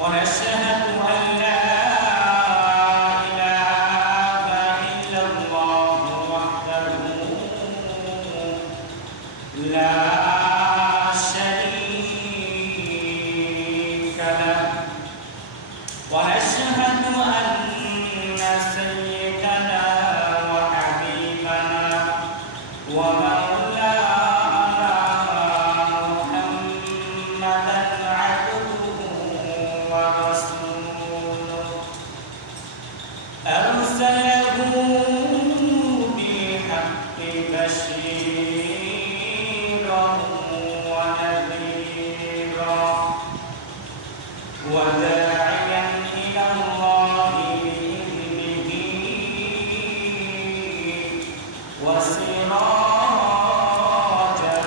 ونشهد أن لا إله إلا الله وحده لا شريك له ونشهد أن سيدنا وحبيبنا ومولانا محمدا عبده ورسوله أرسله بالحق بشيرا ونذيرا وداعيا إلى الله بإذنه وسراجا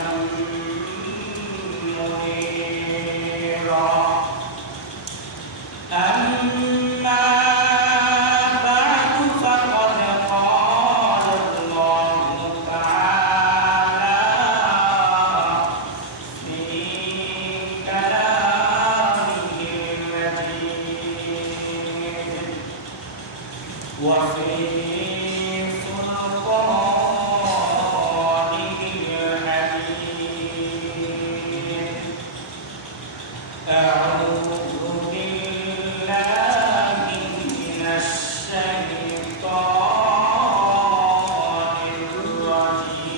منيرا أما بعد فقد قال الله تعالى في كلامه المجيد وفي فرقانه الحميد أعوذ بالله من الشيطان الرجيم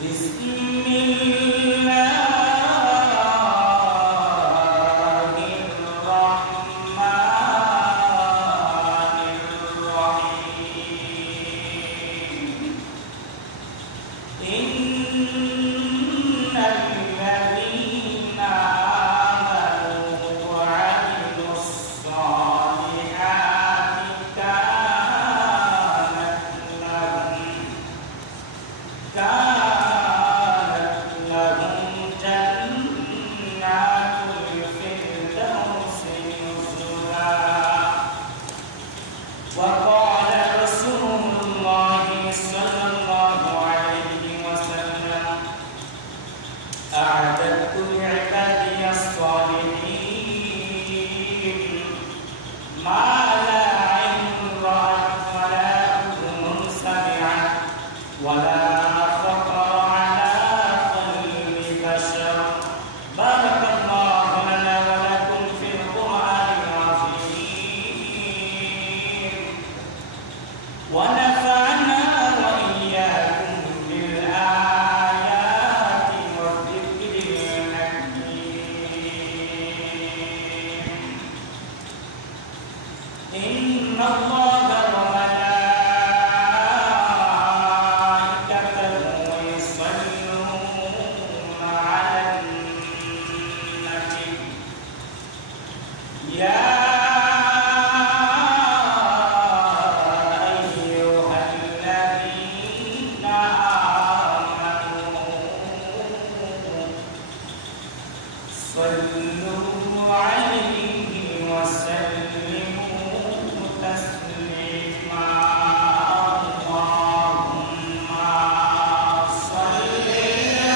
بسم الله الرحمن الرحيم إن الذين آمنوا وعملوا الصالحات كانت لهم جنات الفردوس نزلا وقال رسول الله صلى الله عليه وسلم أعددت لعبادي الصالحين ما لا عين رأت ولا أذن سمعت ولا خطر على قلب بشر بارك الله لنا ولكم في القرآن العظيم ونفعنا وإياكم بالآيات والذكر الحكيم إن الله وملائكته يصلون على النبي يا أيها الذين آمنوا صلوا عليه وسلموا تسليما اللهم صل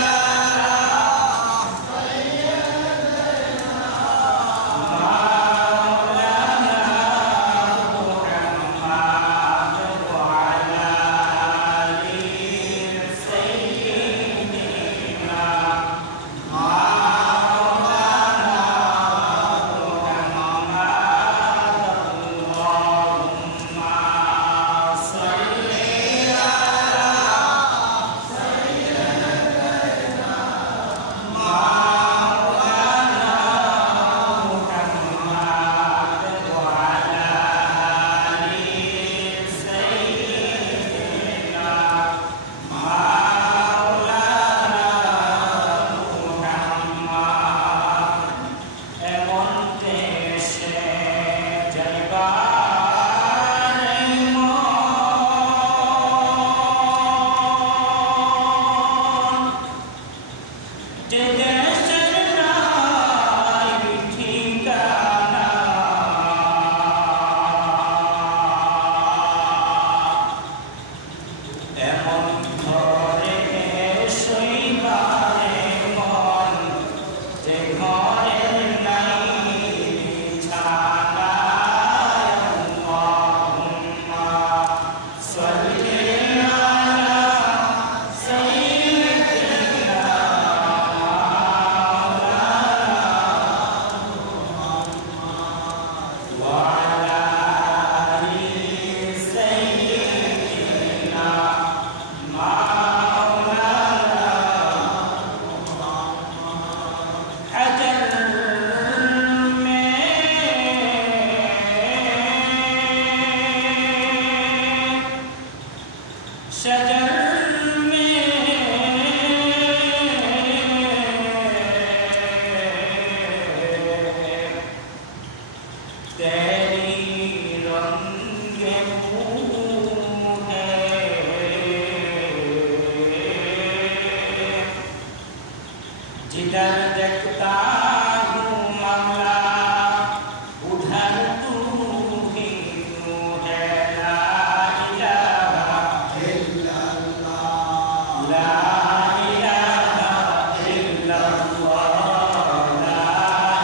على محمد وعلى آل سيدنا जिधर देखता हूँ मौला उधर तू ही तू है ला इलाहा इल्लल्लाह ला इलाहा इल्लल्लाह ला इलाहा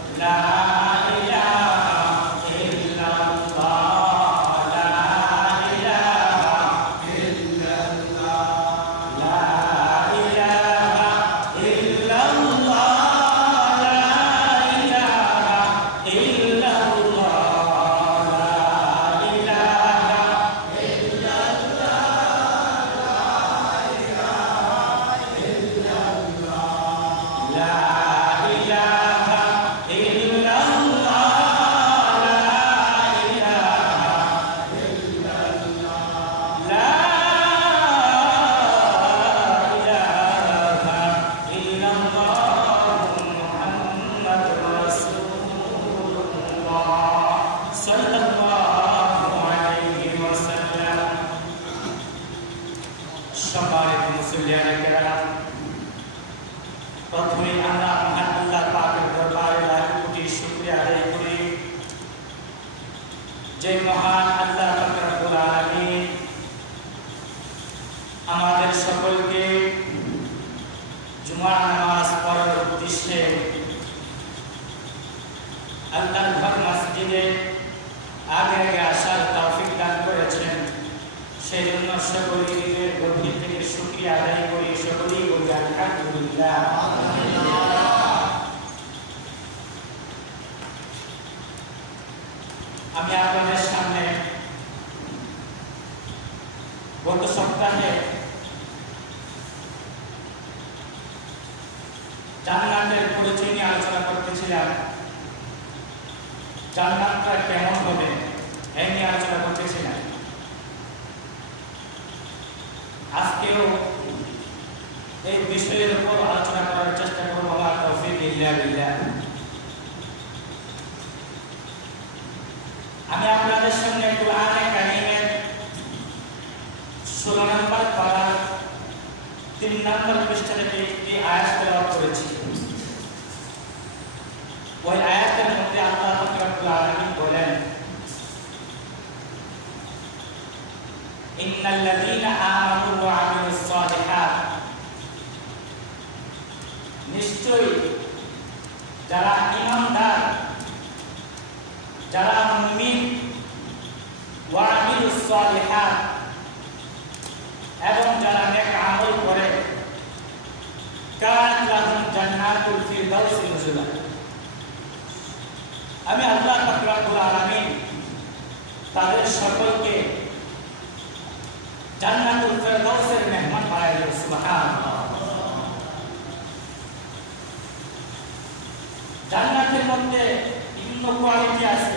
इल्लल्लाह ला প্রথমে আমরা মহান আল্লাহ পাকের দরবারে লাখো কোটি শুকরিয়া আদায় করি যে মহান আল্লাহ পাক রব্বুল আলামিন আমাদের সকলকে জুমার নামাজ পড়ার উদ্দেশ্যে আল্লাহর ঘর মসজিদে আগে আগে আসার তৌফিক দান করেছেন সেই জন্য সকলের গভীর থেকে শুকরিয়া আদায় করি সকলেই বলি আলহামদুলিল্লাহ। আমি আপনাদের সামনে গত সপ্তাহে জান্নাতের পরিচয় নিয়ে আলোচনা করতেছিলাম। জান্নাতটা কেমন হবে এই নিয়ে আলোচনা করতেছিলাম। আজকেও এই বিষয়ের উপর আলোচনা করার চেষ্টা করব আমার তৌফিক ইল্লা বিল্লাহ। আমি আপনাদের সামনে কুরআনে কারীমের 16 নম্বর পারা 3 নম্বর পৃষ্ঠা থেকে একটি আয়াত তেলাওয়াত করেছি। ওই আয়াতের মধ্যে আল্লাহ পাক রব্বুল আলামিন বলেন, ইন্নাল্লাযীনা আমানু ওয়া আমিলুস সালিহাত, নিশ্চয়ই যারা ঈমানদার, যারা মুমিন, ওয়া আমিলুস সালিহাত এবং যারা নেক আমল করে, কানাত লাহুম জান্নাতুল ফিরদাউসি নুজুলা, আমি আল্লাহ পাক রব্বুল আলামিন তাদের সকলকে জান্নাতুল ফিরদাউসের মেহমান বানায় দেব। সুবহানাল্লাহ। জান্নাতের মধ্যে বিভিন্ন কোয়ালিটি আছে।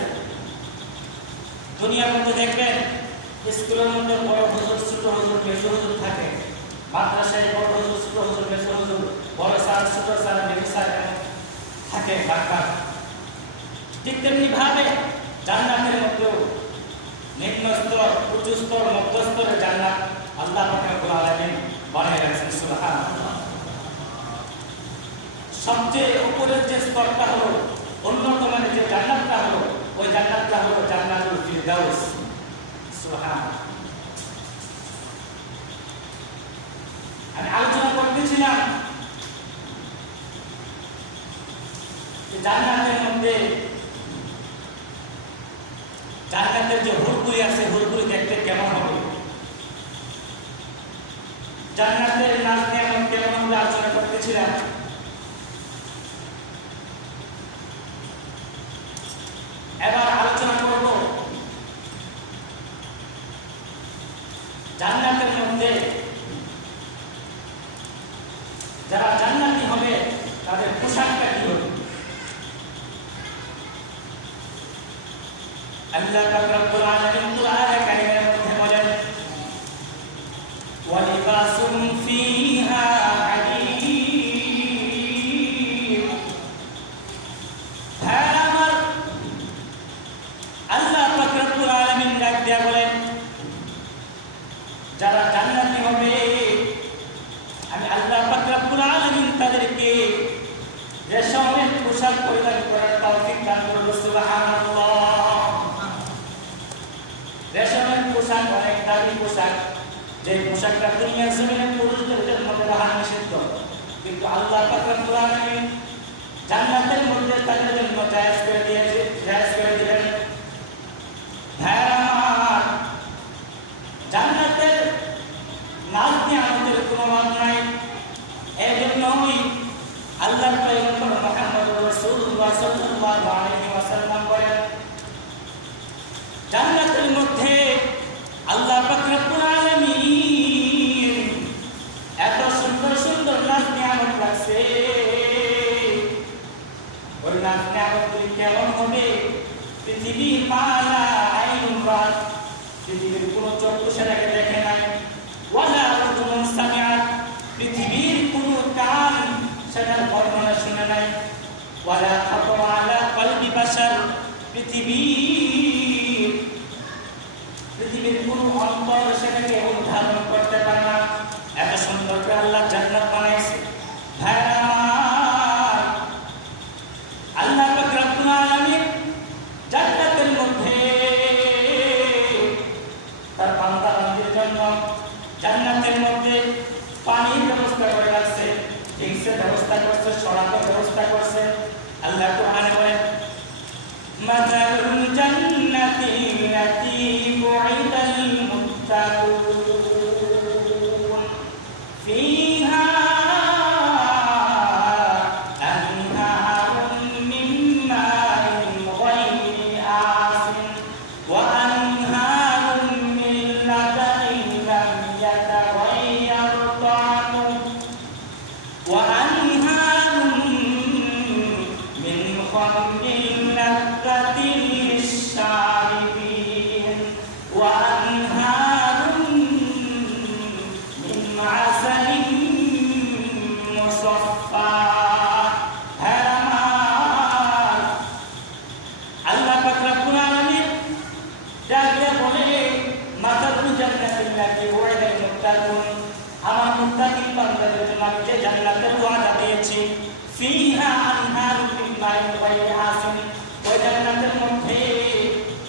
দুনিয়ার মধ্যে দেখবেন স্কুলের মধ্যে বড় হুজুর, ছোট হুজুর, মেজো হুজুর থাকে। মাদ্রাসায় বড় হুজুর, ছোট হুজুর, মেজো হুজুর, বড় স্যার, ছোট স্যার, মেজো স্যার থাকে বারবার। ঠিক তেমনি ভাবে জান্নাতের মধ্যেও নিম্ন স্তর, উচ্চ স্তর, মধ্য স্তরের জান্নাত আল্লাহ পাক রব্বুল আলামিন বানিয়ে রাখছেন। সুবহানাল্লাহ। সবচেয়ে উপরের যে স্তরটা হলো, অন্যতম যে জান্নাতটা হলো, ওই জান্নাতটা হলো জান্নাতুল ফিরদাউস। সুবহানাল্লাহ। আমি আলোচনা করতেছিলাম যে জান্নাতের মধ্যে জান্নাতের যে হুরগুলি আছে, হুরগুলি দেখতে কেমন হবে, জান্নাতের নাজ নিয়ামত কেমন হবে আলোচনা করতেছিলাম। এবার আলোচনা করব জান্নাতের মধ্যে যারা জান্নাতি হবে তাদের পোশাকটা কি হবে। আল্লাহ পাক রব্বুল আলামিন কুরআনে কারীমের মধ্যে বলেন, ওয়া লিবাসুম ফিহা হারীর। হ্যাঁ, আমার আল্লাহ পাক রব্বুল আলামিন ডাক দিয়া বলেন, যারা জান্নাতি হবে যে পোশাকটা দুনিয়ার জমিনে পুরুষদের জন্য ব্যবহার নিষিদ্ধ, কিন্তু আল্লাহ পাক রব্বুল আলামিন জান্নাতের মধ্যে তাদের জন্য জায়েজ করে দিলেন। আমার জান্নাতের নাজ নিয়ামতের কোনো মান নাই। এজন্যই আল্লাহর পয়গম্বর মুহাম্মদুর রাসূলুল্লাহ সাল্লাল্লাহু আলাইহি ওয়াসাল্লাম বলেন, জান্নাতের মধ্যে আল্লাহ পাক রব্বুল আলামিন এত সুন্দর সুন্দর নাজ নিয়ামত রাখছে। ওই নাজ নিয়ামতগুলি কেমন হবে? পৃথিবীর মালা আইনুন রাত, পৃথিবীর কোনো চক্ষু সেটাকে দেখে নাই। ওয়ালা উযুনুন সামিআত, পৃথিবীর কোনো কান সেটার বর্ণনা শুনে নাই। ওয়ালা খাতারা আলা কলবি বাশার, পৃথিবীর কোনো অন্তর সেটাকে উদ্ধারণ করতে পারে না। এত সুন্দর করে আল্লাহ জান্নাত বানাইছে। আল্লাহ পাক রব্বুল আলামিন জান্নাতের মধ্যে তার বান্দাদের জন্য জান্নাতের মধ্যে পানির ব্যবস্থা করে রাখছে, ড্রিঙ্কসের ব্যবস্থা করছে, শরাবের ব্যবস্থা করছে। আল্লাহ কোরআনে বলেন, মাযালুল জান্নাতি আল্লাতী বু'িদাল মুত্তাকুন ফীহা আমার মুত্তাকিন বান্দাদের জন্য আমি যে জান্নাতের ওয়াদা দিয়েছি, ফীহা আনহারুম মিন মাইন গায়রি আসিন, ওই জান্নাতের মধ্যে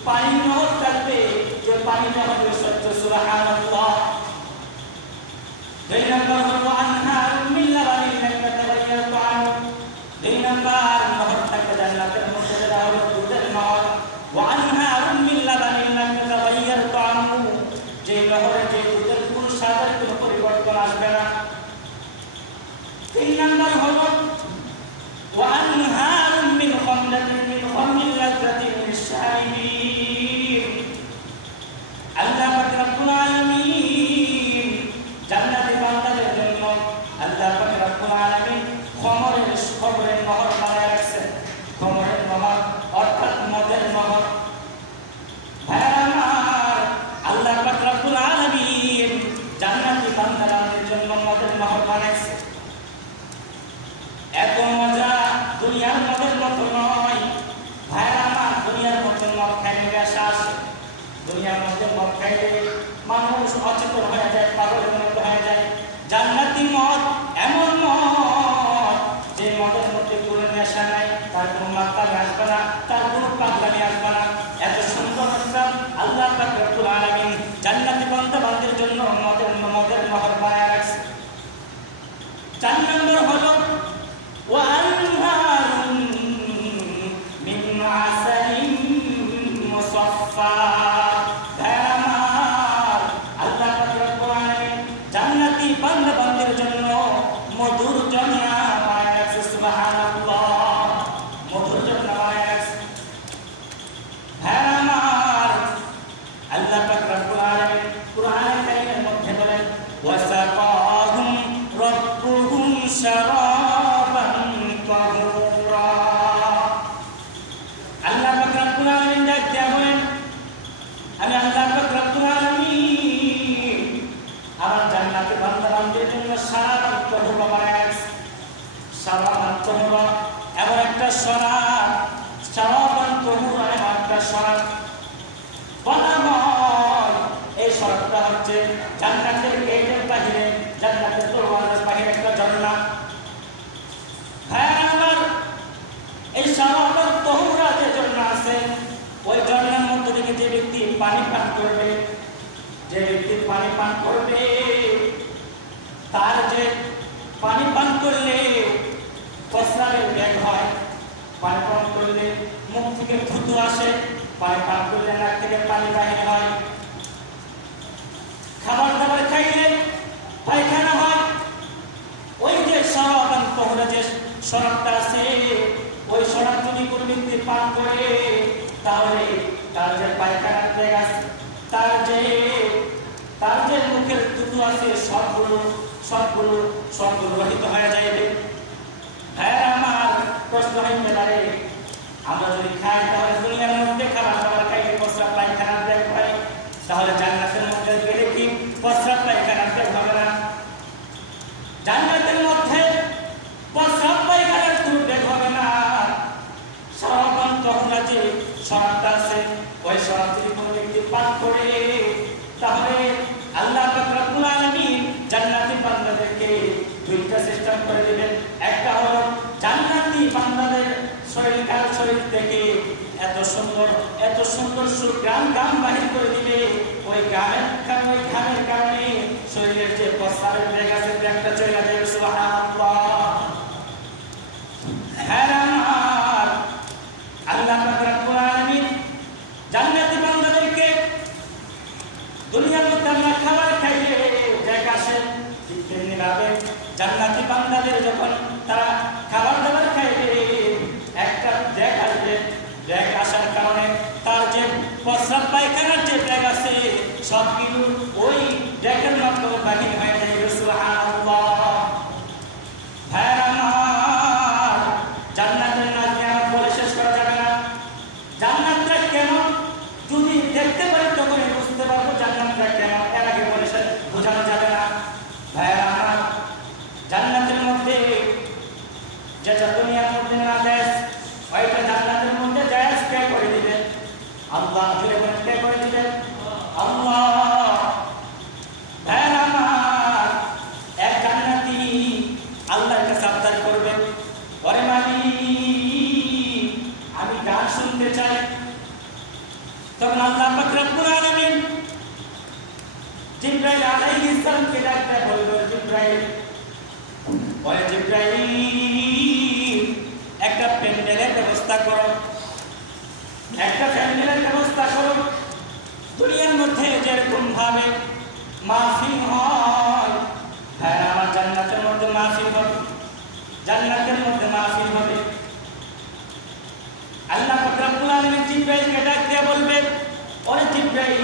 পানি নহর থাকবে, যে পানিটা হবে স্বচ্ছ। সুবহানাল্লাহ। দুই নম্বর হলো আনহারুম মিন লাবানিন লাম ইয়াতাগায়্যার তা'আমু, দুই নম্বর নহর থাকবে জান্নাতের মধ্যে, যেটা হলো দুধের নহর। ওয়া আনহারুম মিন লাবানিন লাম ইয়াতাগায়্যার তা'আমু, যে নহরে যে দুধের কোনো স্বাদের কোনো পরিবর্তন আসবে না। তিন নম্বর হলো ওয়া আনহারুম মিন খামরিন লাযযাতিন লিশ-শারিবিন, আল্লাহ পাক রব্বুল আলামিন জান্নাতি বান্দাদের জন্য আল্লাহ পাক রব্বুল আলামিন খমরের নহর বানায় রাখছেন। খমরের নহর অর্থাৎ মদের নহর। আল্লাহ পাক রব্বুল আলামিন জান্নাতি বান্দাদের জন্য মদের নহর বানাইছে। এত মজা দুনিয়ার মদের মতো নয়। ভাইরা আমার, দুনিয়ার মধ্যে মদ খাইলে নেশা আসে। দুনিয়ার মধ্যে মদ খাইলে মানুষ অচেতন হয়ে যায়, পাগলের মতো হয়ে যায়। জান্নাতি মদ এমন মদ যে মদের মধ্যে কোনো নেশা নাই, তার কোনো মাত্রা আসবে না, তার কোনো পাগলামি আসবে না। এত সুন্দর আল্লাহ পাক রব্বুল আলামিন জান্নাতি বান্দাদের জন্য মদের নহর বানায় রাখছে। 4 নম্বর হলো ওয়া আনহারুম মিন আসালিন মুসাফফা, আল্লাহ পাক রব্বুল আলামিন জান্নাতি বান্দাদের জন্য মধুর জমিয়া বানায় রাখছে। সুবহানাল্লাহ। মধুর জমিয়া বানায় রাখছে। আল্লাহ পাক রব্বুল আলামিন কুরআনুল কারীমের মধ্যে বলেন, ওয়াসাকাহুম রাব্বুহুম শারাবান তাহুরা, আল্লাহ পাক রব্বুল আলামিন ডাকতে বলেন, আমি আল্লাহ পাক রব্বুল আলামিন আমার জান্নাতের বান্দাদের জন্য শারাবান তাহুরা বানায় রাখছি। শারাবান তাহুরা এমন একটা শরাব, শারাবান তাহুরা এমন একটা শরাব এই শরাবটা হচ্ছে জান্নাতের গেটের বাহিরে, জান্নাতের দরওয়াজার বাহিরে একটা ঝর্ণা। হ্যাঁ আমার, এই শারাবান তাহুরা যে ঝর্ণা আছে, ওই ঝর্ণার মধ্যে থেকে যে ব্যক্তি পানি পান করবে, যে ব্যক্তি পানি পান করবে তার যে পানি পান করলে প্রস্রাবের বেগ হয়, পানি পান করলে মুখ থেকে থুতু আসে, পানি পান করলে নাক থেকে পানি বাহির হয়, খাবার দাবার খাইলে পায়খানা হয়, ওই যে শরাবান তহরা যে শরাবটা আছে, ওই শরাব যদি কোনো ব্যক্তি পান করে তাহলে তার যে পায়খানার বেগ আছে, তার যে মুখের থুতু আছে সবগুলো রহিত হয়ে যাবে। হ্যাঁ, আমার প্রশ্ন হইতে পারে, আমরা যদি খাই তাহলে দুনিয়ার মধ্যে খাবার দাবার খাইলে প্রস্রাব পায়খানার বেগ হয়, তাহলে জান্নাতের মধ্যে গেলে কি প্রস্রাব পায়খানার বেগ হবে না? জান্নাতের মধ্যে প্রস্রাব পায়খানার কোনো বেগ হবে না। শরাবান তহরা যে শরাবটা আছে, ওই শরাব যদি কোনো ব্যক্তি পান করে তাহলে আল্লাহ পাক রব্বুল আলামিন জান্নাতি বান্দাদেরকে দুইটা সিস্টেম করে দিবেন। একটা হলো জান্নাতি বান্দাদের শরীর থেকে এত সুন্দর সুগ্রাম বাহির করে দিবে, ওই ঘামের কারণে শরীরের যে প্রস্রাবের বেগ আছে বেগটা চলে যাবে। সুবহানাল্লাহ। হ্যাঁ, আমার আল্লাহ পাক রব্বুল আলামিন জান্নাতি বান্দাদেরকে দুনিয়ার মধ্যে আমরা খাবার খাইলে বেগ আসে, ঠিক তেমনি ভাবে জান্নাতি বান্দাদের যখন তারা খাবার দাবার খাইবে একটা বেগ আসবে, বেগ আসার কারণে তার যে প্রস্রাব পায়খানার যে বেগ আছে সবগুলো ওই বেগের মাধ্যমে বাহির হয়ে যাবে। সুবহানাল্লাহ। হ্যাঁ, আমার জান্নাতের নাম নিয়ামত বলে শেষ করা যাবে না। জান্নাতটা কেন যদি দেখতে পারি তখন বুঝতে পারবো জান্নাতটা কেন, এর আগে বলে বোঝানো যাবে না। ভাইয়া আমার জান্নাতের মধ্যে যেটা দুনিয়ার মধ্যে না জায়েজ, ওইটা জান্নাতের মধ্যে জায়েজ কে করে দিবেন? আল্লাহ কে করে দিবেন? আল্লাহ। ভাইয়া আমার এক জান্নাতি আল্লাহর কাছে আবদার করবেন, ওরে মালিক আমি গান শুনতে চাই। তখন আল্লাহ পাক রব্বুল আলামিন জিবরাইল আলাইহিস সালামকে ডাকতে বলবেন, জিবরাইল, ওরে জিবরাইল একটা প্যান্ডেলের ব্যবস্থা করো, দুনিয়ার মধ্যে যেরকম ভাবে মাহফিল হয়, হ্যাঁ আমার জান্নাতের মধ্যে মাহফিল হবে, জান্নাতের মধ্যে মাহফিল হবে। আল্লাহ পাক রব্বুল আলামিন জিবরাইলকে ডাক দিয়ে বলবে, ওরে জিবরাইল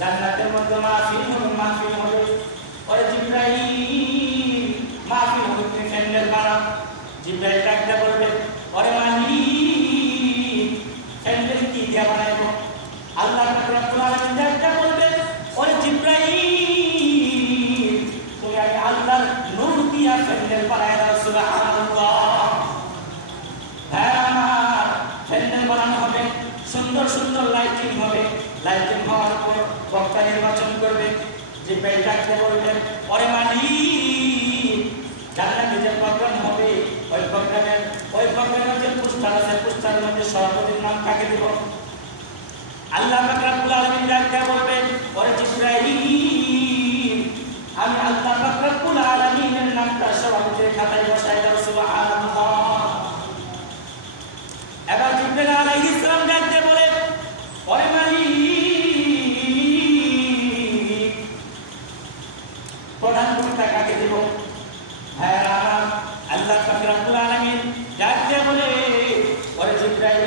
জান্নাতের মধ্যে মাহফিল হবে, ওরে জিবরাইল মাহফিল হবে, তুমি প্যান্ডেল বানাও। জিবরাইল ডাক দিয়ে বলবে, ওরে মালিক প্যান্ডেল কি দিয়ে বানাইবো? আল্লাহ পাক রব্বুল আলামিন ডাক দিয়ে বলবে, ওরে জিবরাইল তুমি আগে আল্লাহর নূর দিয়া প্যান্ডেল বানায় দাও। সুবহানাল্লাহ। হ্যাঁ, আমার প্যান্ডেল বানানো হবে, সুন্দর লাইটিং হবে, লাইটিং হওয়ার পর বক্তা নির্বাচন করবে। জিবরাইল ডাকতে বলবেন, ওরে মালিক জান্নাতে যে প্রোগ্রাম হবে ওই প্রোগ্রামের যে পোস্টার আছে পোস্টারের মধ্যে সভাপতির নাম কাকে দেব? আল্লাহ পাক রব্বুল আলামিন ডাকতে বলবেন, ওরে জিবরাইল আমি আল্লাহ পাক রব্বুল আলামিনের নামটা সভাপতির খাতায় বসায় দাও। সুবহানাল্লাহ। এবার জিবরাইল আলাইহিস সালাম ডাকতে বলে, ওরে মালিক প্রধান বক্তা কাকে দেব? হ্যাঁ, আল্লাহ পাক রব্বুল আলামিন ডাকতে বলে, ওরে জিবরাইল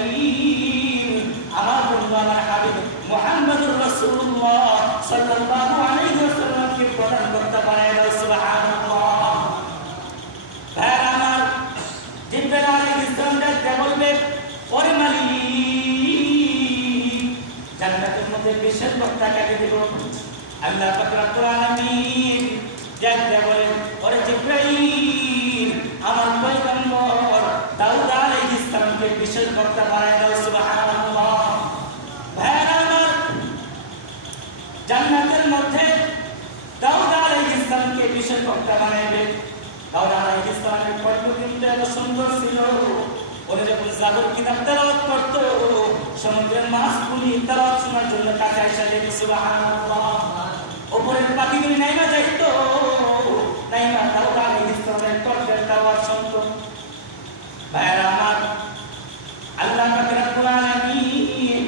আমার বন্ধু আমার হাবিব মুহাম্মদুর রাসূলুল্লাহ সাল্লাল্লাহু আলাইহি ওয়াসাল্লামকে প্রধান বক্তা বানায় দাও। সুবহানাল্লাহ। হ্যাঁ, আমার জিবরাইল আলাইহিস সালাম ডাকতে বলবে, ওরে মালিক জান্নাতের মধ্যে বিশেষ বক্তা কাকে দেব? আল্লাহ পাক রব্বুল আলামিন ডাকতে বলেন, ওরে জিবরাইল আমার পয়গম্বর দাউদ আলাইহিস সালামকে বিশেষ বক্তা বানায় দাও। সুবহানাল্লাহ। ভাইরা আমার জান্নাতের মধ্যে দাউদ আলাইহিস সালামকে বিশেষ বক্তা বানাইবে। দাউদ আলাইহিস সালামের কণ্ঠ কিন্তু এত সুন্দর ছিল, উনি যখন জাবুর কিতাব তেলাওয়াত করত সমুদ্রের মাছগুলি তেলাওয়াত শোনার জন্য কাছে এসে দেখে সুবহানাল্লাহ। উপরের পাখিগুলি নাইমা যাইতো, নাইমা দাউদ আলাইহিস সালামের কণ্ঠের তেলাওয়াত শুনতো। ভাইরা আমার, আল্লাহ পাক রব্বুল আলামিন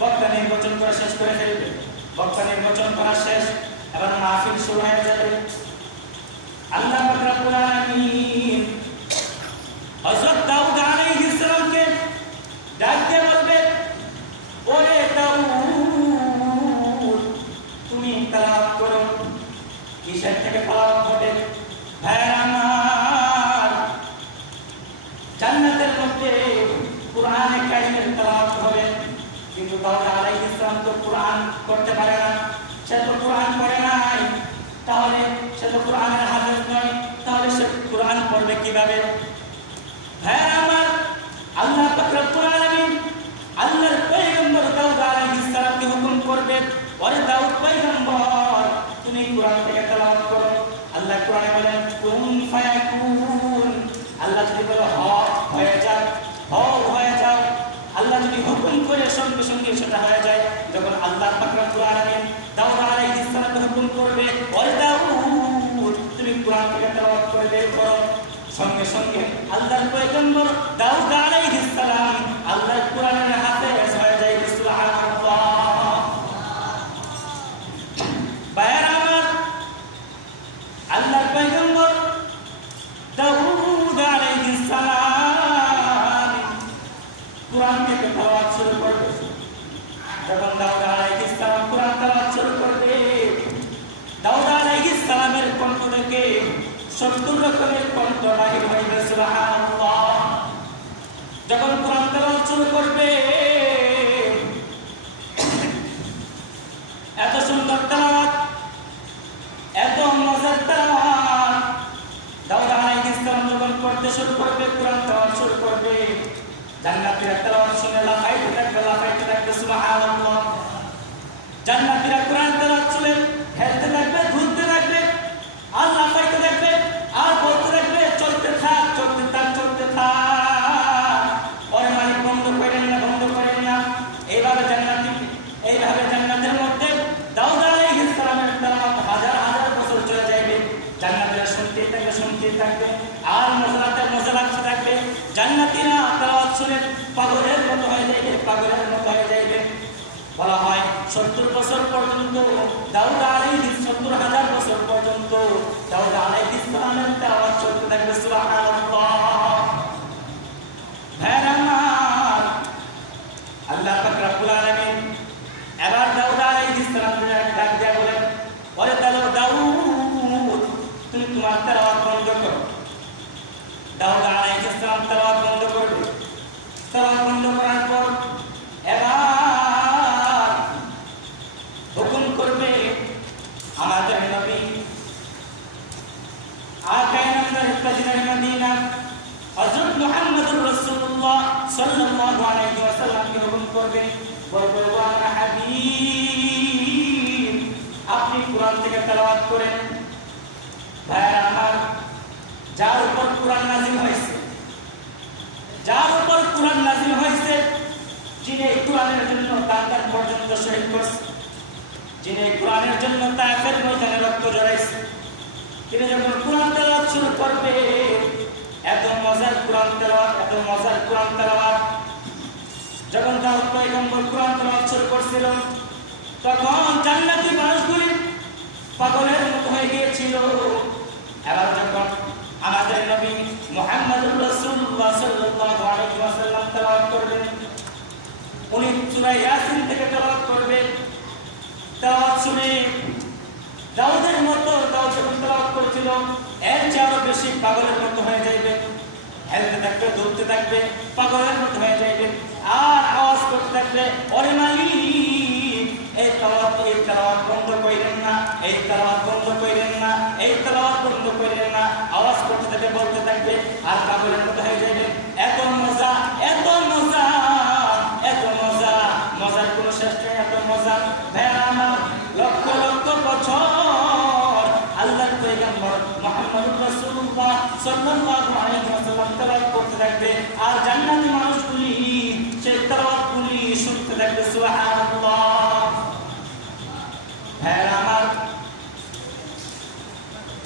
বক্তা নির্বাচন করে শেষ করে ফেলবে। বক্তা নির্বাচন করা শেষ, এবার মাহফিল শুরু হয়ে যাবে। আল্লাহ পাক রব্বুল আলামিন হযরত দাউদ আলাইহিস সালামকে ডাক দিয়ে বলবে, ওরে দাউদ, তুমি তেলাওয়াত করো। কিসের থেকে তেলাওয়াত হবে? ভাইরা আমার, জান্নাতের মধ্যে কুরআনে কারীমের তেলাওয়াত হবে। কিন্তু দাউদ আলাইহিস সালাম তো কুরআন পড়তে পারে না, সে তো কুরআন পড়ে নাই, তাহলে সে তো কুরআনের হাফেজ নয়, তাহলে সে কুরআন পড়বে কিভাবে? হ্যাঁ আমার, আল্লাহ পাক রব্বুল আলামিন আল্লাহর পয়গম্বর দাউদ আলাইহিস সালামকে হুকুম করবে, ওরে দাউদ পয়গম্বর, তুমি কুরআন থেকে তেলাওয়াত করো। আল্লাহ কুরআনে বলেন কুন ফায়াকুন, আল্লাহ যদি বলে হয়ে যাও, হয়ে যাও, আল্লাহ যদি হুকুম করে সঙ্গে সঙ্গে সেটা হয়ে যায়। যখন আল্লাহ পাক রব্বুল আলামিন দাউদ আলাইহিস সালামকে হুকুম করবে, ওরে দাউদ, তুমি কুরআন থেকে তেলাওয়াত করে বের করো, সঙ্গে সঙ্গে আল্লাহর পয়গম্বর দাউদ আলাইহিস সালাম আল্লাহর কুরআনের হাফেজ হয়ে যায়। সুবহানাল্লাহ। ভাইরা আমার, আল্লাহর পয়গম্বর দাউদ আলাইহিস সালাম কুরআন থেকে তেলাওয়াত শুরু করবে। যখন দাউদ আলাইহিস সালাম কুরআন তেলাওয়াত শুরু করবে, দাউদ আলাইহিস সালামের কণ্ঠ থেকে 70 রকমের কণ্ঠ বাহির হইবে। সুবহানাল্লাহ। যখন কুরআন তেলাওয়াত শুরু করবে, এত সুন্দর তেলাওয়াত, এত মজার তেলাওয়াত, দাউদ আলাইহিস সালাম যখন করতে শুরু করবে, কুরআন তেলাওয়াত শুরু করবে, জান্নাতীরা তেলাওয়াত শুনে লাফাইতে থাকবে। সুবহানাল্লাহ। জান্নাতীরা কুরআন তেলাওয়াত শুনে খেলতে থাকবে, ঘুরতে থাকবে, আর লাফাইতে থাকবে, আর বলতে থাকবে, চলতে থাক, চলতে থাক, চলতে থাক, ওরে মালিক বন্ধ করেন না, বন্ধ করেন না। এইভাবে জান্নাতের মধ্যে দাউদ আলাইহিস সালামের তেলাওয়াত হাজার হাজার বছর চলে যাবে। জান্নাতীরা শুনতে থাকবে, আর মজা লাগতে থাকবে। জান্নাতীরা তেলাওয়াত শুনে পাগলের মতো হয়ে যাবে। বলা হয় 70 বছর পর্যন্ত দাউদ আলাইহিস 70,000 বছর পর্যন্ত দাউদ আলাইহিস সালামের তেলাওয়াত চলতে থাকবে। সুবহানাল্লাহ। ভাইরা আমার, আল্লাহ পাক রব্বুল আলামিন এবার দাউদ আলাইহিস সালামকে ডাক দিয়ে বলেন, ওরে দাউদ, তুমি তোমার তেলাওয়াত বন্ধ করো। দাউদ আলাইহিস সালাম তেলাওয়াত বন্ধ করবে। তেলাওয়াত বন্ধ করার পর এবার হুকুম করবে আমাদের নবী আকাইনার তাজনার মদিনা হযরত মুহাম্মদুর রাসূলুল্লাহ সাল্লাল্লাহু আলাইহি ওয়াসাল্লামকে হুকুম করবে, বলবে, ও আমার হাবিব, আপনি কুরআন থেকে তেলাওয়াত করেন। ভাইরা আমার, যার উপর কুরআন নাযিল হয়েছে, যিনি এই কুরআনের জন্য কান্দার পর্যন্ত শহীদ করছে, যিনি এই কুরআনের জন্য তায়েফের ময়দানে রক্ত ঝরাইছে, তিনি যখন কুরআন তেলাওয়াত শুরু করবে, এত মজার কুরআন তেলাওয়াত, যখন দাউদ পয়গম্বর কুরআন তেলাওয়াত শুরু করছিল, তখন জান্নাতি মানুষগুলি পাগলের মতো হয়ে গিয়েছিল। এবার যখন আমাদের নবী মুহাম্মদুর রাসূলুল্লাহ সাল্লাল্লাহু আলাইহি ওয়াসাল্লাম তেলাওয়াত করবেন, উনি সূরা ইয়াসিন থেকে তেলাওয়াত করবেন। তেলাওয়াত শুনে দাউদের মতো, দাউদ যখন তেলাওয়াত করেছিল, এর চেয়ে আরো বেশি পাগলের মতো হয়ে যাইবে, হেলতে থাকবে, দৌড়তে থাকবে, পাগলের মতো হয়ে যাইবে, আর আওয়াজ করতে থাকবে, ওরে মালিক, এই তেলাওয়াত বন্ধ কইরেন না, এই তেলাওয়াত বন্ধ কইরেন না, এই তেলাওয়াত বন্ধ কইরেন না, আওয়াজ করতে থাকবে, বলতে থাকবে, আর পাগলের মতো হয়ে যাইবে। এত মজা, এত মজা, এত মজা, মজার কোনো শেষ নেই, এত মজা। ভাইরা আমার, লক্ষ লক্ষ বছর আল্লাহর পয়গম্বর মুহাম্মদুর রাসূলুল্লাহ সাল্লাল্লাহু আলাইহি ওয়াসাল্লাম তেলাওয়াত করতে থাকবে, আর জান্নাতি মানুষগুলি সেই তেলাওয়াতগুলি সুবহানাল্লাহ। হ্যাঁ আমার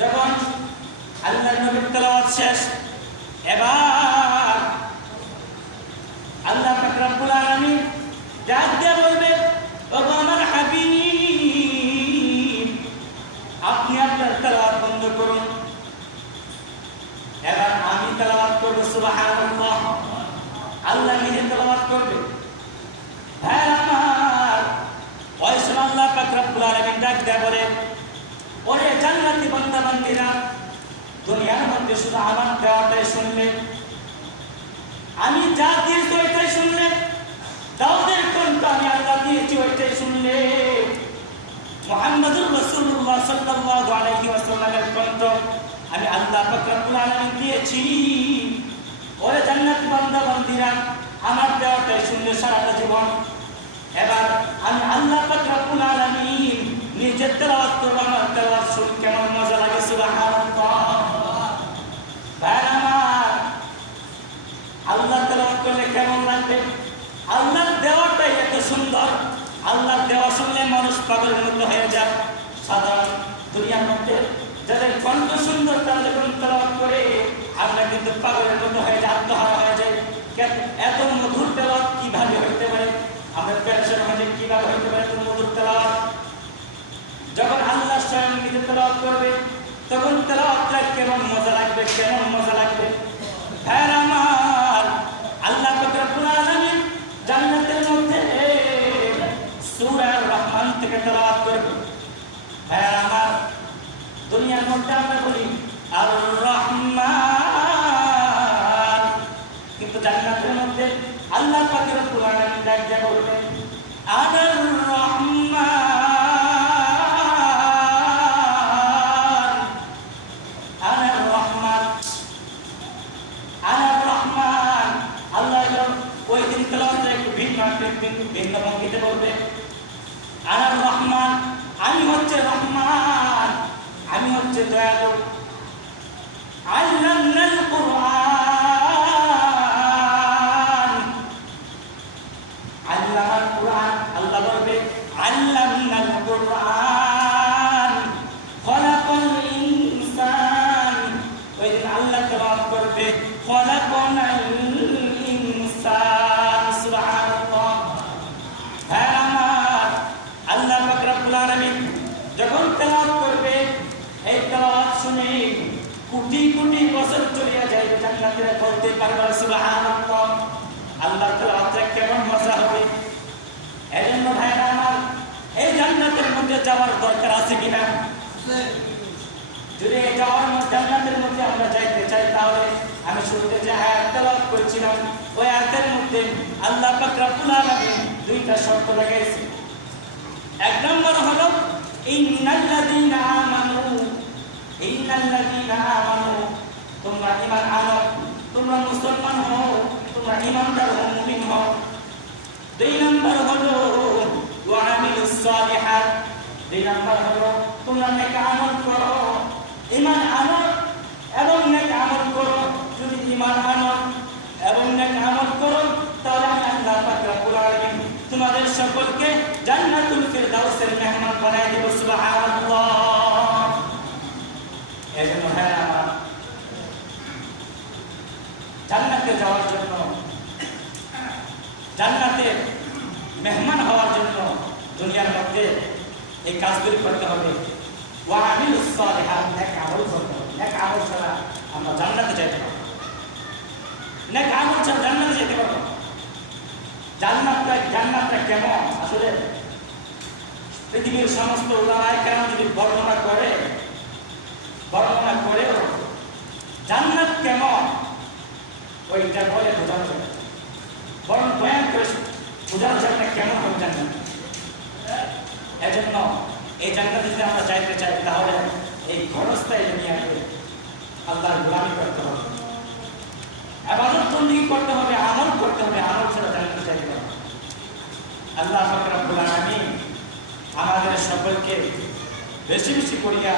যখন আল্লাহর নবীর তেলাওয়াত শেষ, এবার আল্লাহ পাক রব্বুল আলামিন ডাক দিয়ে বলবে, ওগো আমার হাবিব, আপনি আপনার তেলাওয়াত বন্ধ করুন, এবার আমি তেলাওয়াত করব। সুবহানাল্লাহ। আল্লাহ নিজে তেলাওয়াত করবে। হ্যাঁ আমার ওই সময় আল্লাহ পাক রব্বুল আলামিন ডাক দিয়ে বলে, ওরে জান্নাতি বান্দা বান্দীরা, দুনিয়ার মধ্যে শুধু আমার দেওয়াটাই শুনলে, আমি যা দিয়েছি ওইটাই শুনলে, দাউদের কণ্ঠ আমি আল্লাহ দিয়েছি ওইটাই শুনলে, মুহাম্মদুর রাসূলুল্লাহ সাল্লাল্লাহু আলাইহি ওয়াসাল্লামের কণ্ঠ আমি আল্লাহ পাক রব্বুল আলামিন দিয়েছি। ওরে জান্নাতি বান্দা বান্দীরা, আমার দেওয়াটাই শুনলে সারাটা জীবন। এবার আমি আল্লাহ পাক রব্বুল আলামিন নিজে তেলাওয়াত করব, আমার তেলাওয়াত শুন কেমন মজা লাগে। সুবহানাল্লাহ। আমার আল্লাহ তেলাওয়াত করলে কেমন লাগবে? আল্লাহর দেওয়াটাই এত সুন্দর। আল্লাহর দেওয়া শুনলে মানুষ পাগলের মতো হয়ে যায়। সাধারণ দুনিয়ার মধ্যে যাদের কণ্ঠ সুন্দর তারা যখন তেলাওয়াত করে আমরা কিন্তু পাগলের মতো হয়ে যায়, আত্মহারা হয়ে যায়। এত মধুর তেলাওয়াত কিভাবে হইতে পারে? আমরা পেরেশান হয়ে যাই, কিভাবে হইতে পারে এত মধুর তেলাওয়াত? যখন আল্লাহ স্বয়ং নিজে তেলাওয়াত করবে তখন তেলাওয়াতটা কেমন মজা লাগবে, কেমন মজা লাগবে। হ্যাঁ আমার আল্লাহ পাক রব্বুল আলামিন জান্নাতের মধ্যে সূরা রহমান থেকে তেলাওয়াত করবে। হ্যাঁ আমার দুনিয়ার মধ্যে আমরা বলি আর রহমান, কিন্তু জান্নাতের মধ্যে আল্লাহ পাক রব্বুল আলামিন ডাক দিয়ে বলবেন আর রহমান, আর রহমান, আর রহমান। আল্লাহ ওই দিন তেলাওয়াতটা একটু ভিন্ন ভঙ্গিতে বলবে। আর রহমান, আমি হচ্ছে রহমান, আমি হচ্ছে দয়ালু। আল্লামাল কুরআন, আল্লামাল কুরআন। আল্লাহ বলবে আল্লামাল কুরআন খলাকাল ইনসান। ওই দিন আল্লাহ তেলাওয়াত করবে খলাকাল ইনসান। সুবহানাল্লাহ। হ্যাঁ আমার আল্লাহ পাক রব্বুল আলামিন যখন তেলাওয়াত করবে, এই তেলাওয়াত শুনে কোটি কোটি বছর চলিয়া যায়, জান্নাতীরা বলতে পারবে সুবহানাল্লাহ। আল্লাহর তেলাওয়াতটা কেমন মজা হবে। এজন্য ভাইরা আমার এই জান্নাতের মধ্যে যাওয়ার দরকার আছে কিনা? যদি এই জান্নাতের মধ্যে আমরা যাইতে চাই তাহলে আমি শুরুতে যে আয়াত তেলাওয়াত করেছিলাম ওই আয়াতের মধ্যে আল্লাহ পাক রব্বুল আলামিন দুইটা শর্ত লাগাইছে। এক নম্বর হলো ইন্নাল্লাযীনা আমানু, ইন্নাল্লাযীনা আমানু, তোমরা ঈমান আনো, তোমরা মুসলমান হও, তোমরা ঈমানদার হও, মুমিন হও। দুই নম্বর হলো ওয়া আমিলুস সালিহাত, দুই নম্বর হলো তোমরা নেক আমল করো। ঈমান আনো এবং নেক আমল করো। যদি ঈমান আনো এবং নেক আমল করো তাহলে আমি আল্লাহ পাক রব্বুল আলামিন তোমাদের সকলকে জান্নাতুল ফিরদাউসের মেহমান বানায় দেব। সুবহানাল্লাহ। এজন্য হ্যাঁ আমার জান্নাতে যাওয়ার জন্য, জান্নাতে মেহমান হওয়ার জন্য দুনিয়ার মধ্যে এই কাজগুলি করতে হবে। ওয়া আমিলুস সালিহাত, নেক আমল করতে হবে। নেক আমল ছাড়া আমরা জান্নাতে যেতে পারবো না। নেক আমল ছাড়া জান্নাতে যেতে পারবো না। জান্নাতটা কেমন আসলে পৃথিবীর সমস্ত উলামায়ে কেরাম যদি বর্ণনা করেও জান্নাত কেমন ওইটা বলে বোঝানো যাবে, বরং বয়ান করে বোঝানো যাবে না কেমন হবে জান্নাত। এজন্য এই জান্নাতে যদি আমরা যাইতে চাই তাহলে এই ক্ষণস্থায়ী দুনিয়াতে আল্লাহর গোলামি করতে হবে, ইবাদত বন্দেগী করতে হবে, আমল করতে হবে। আমল ছাড়া জান্নাতে যাইতে হবে। আল্লাহ পাক রব্বুল আলামিন আমাদের সকলকে বেশি বেশি করিয়া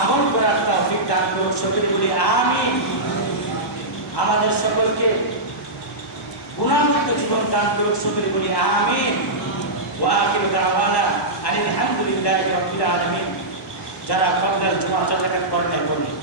আমল করার তৌফিক দান করুন। সকলে বলি আমিন। আমাদের সকলকে গুনাহমুক্ত জীবন দান করুক, সকলে বলি আমিন। ওয়া আখিরু দাওয়ানা আলহামদুলিল্লাহি রাব্বিল আলামিন। যারা ফরজ জুমা 4 রাকাত পড়েন